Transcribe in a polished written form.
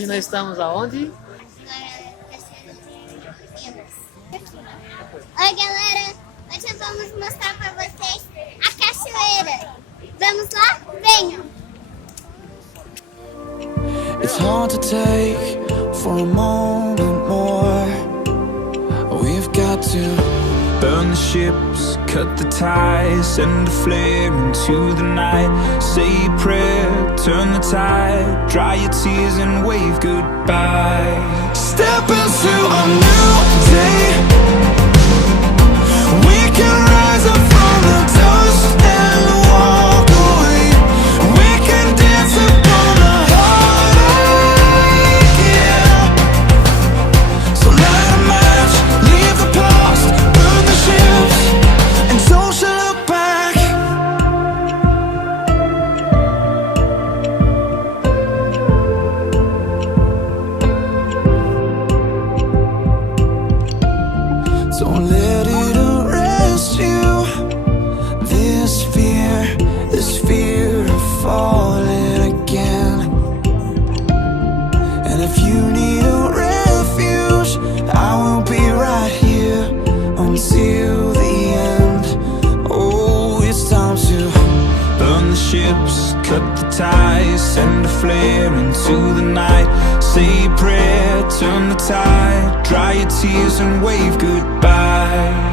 Hoje nós estamos aonde? Oi galera, hoje vamos mostrar para vocês a cachoeira. Vamos lá? Venham! It's hard to take for a moment more. We've got to burn the ships, cut the ties, send a flare into the night. Say a prayer, turn the tide, dry your tears and wave goodbye. Step into a new day. We can rise up from the dust and walk away. We can dance upon the heartache, yeah. So light a match, leave the past, burn the ships, and don't you look back. Don't let it arrest you. This fear of falling again. And if you need a refuge, I will be right here until the end. Oh, it's time to burn the ships, cut the ties, send a flare into the night. Say a prayer, turn the tide, dry your tears and wave goodbye.